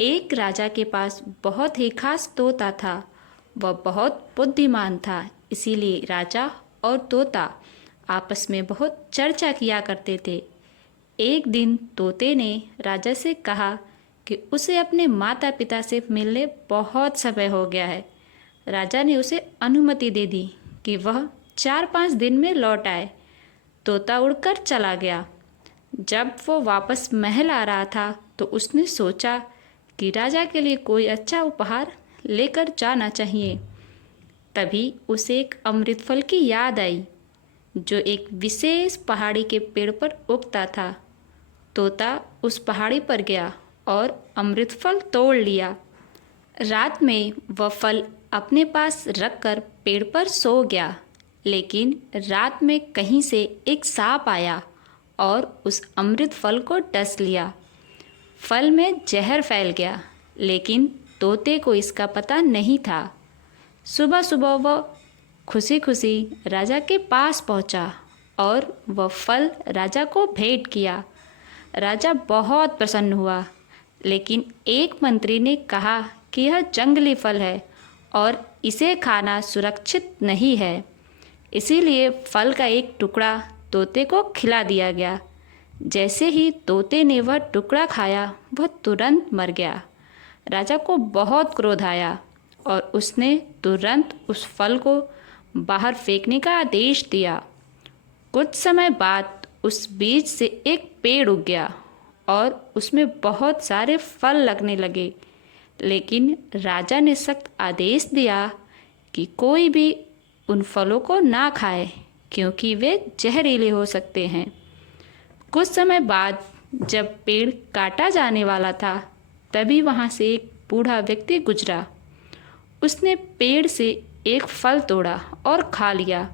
एक राजा के पास बहुत ही खास तोता था। वह बहुत बुद्धिमान था, इसीलिए राजा और तोता आपस में बहुत चर्चा किया करते थे। एक दिन तोते ने राजा से कहा कि उसे अपने माता पिता से मिलने बहुत समय हो गया है। राजा ने उसे अनुमति दे दी कि वह 4-5 दिन में लौट आए। तोता उड़कर चला गया। जब वो वापस महल आ रहा था तो उसने सोचा कि राजा के लिए कोई अच्छा उपहार लेकर जाना चाहिए। तभी उसे एक अमृत फल की याद आई, जो एक विशेष पहाड़ी के पेड़ पर उगता था। तोता उस पहाड़ी पर गया और अमृत फल तोड़ लिया। रात में वह फल अपने पास रखकर पेड़ पर सो गया, लेकिन रात में कहीं से एक सांप आया और उस अमृत फल को डस लिया। फल में जहर फैल गया, लेकिन तोते को इसका पता नहीं था। सुबह सुबह वह खुशी खुशी राजा के पास पहुंचा और वह फल राजा को भेंट किया। राजा बहुत प्रसन्न हुआ, लेकिन एक मंत्री ने कहा कि यह जंगली फल है और इसे खाना सुरक्षित नहीं है। इसीलिए फल का एक टुकड़ा तोते को खिला दिया गया। जैसे ही तोते ने वह टुकड़ा खाया, वह तुरंत मर गया। राजा को बहुत क्रोध आया और उसने तुरंत उस फल को बाहर फेंकने का आदेश दिया। कुछ समय बाद उस बीज से एक पेड़ उग गया और उसमें बहुत सारे फल लगने लगे। लेकिन राजा ने सख्त आदेश दिया कि कोई भी उन फलों को ना खाए, क्योंकि वे जहरीले हो सकते हैं। कुछ समय बाद जब पेड़ काटा जाने वाला था, तभी वहाँ से एक बूढ़ा व्यक्ति गुजरा। उसने पेड़ से एक फल तोड़ा और खा लिया।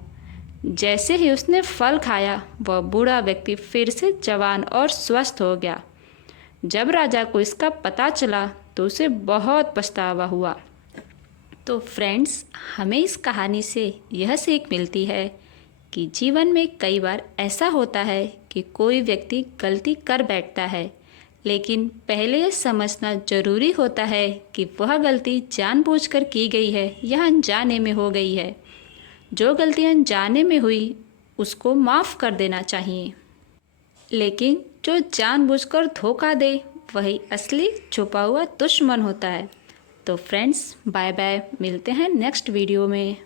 जैसे ही उसने फल खाया, वह बूढ़ा व्यक्ति फिर से जवान और स्वस्थ हो गया। जब राजा को इसका पता चला तो उसे बहुत पछतावा हुआ। तो फ्रेंड्स, हमें इस कहानी से यह सीख मिलती है कि जीवन में कई बार ऐसा होता है कि कोई व्यक्ति गलती कर बैठता है, लेकिन पहले यह समझना जरूरी होता है कि वह गलती जानबूझकर की गई है या अनजाने में हो गई है। जो गलती अनजाने में हुई उसको माफ़ कर देना चाहिए, लेकिन जो जानबूझकर धोखा दे वही असली छुपा हुआ दुश्मन होता है। तो फ्रेंड्स, बाय बाय, मिलते हैं नेक्स्ट वीडियो में।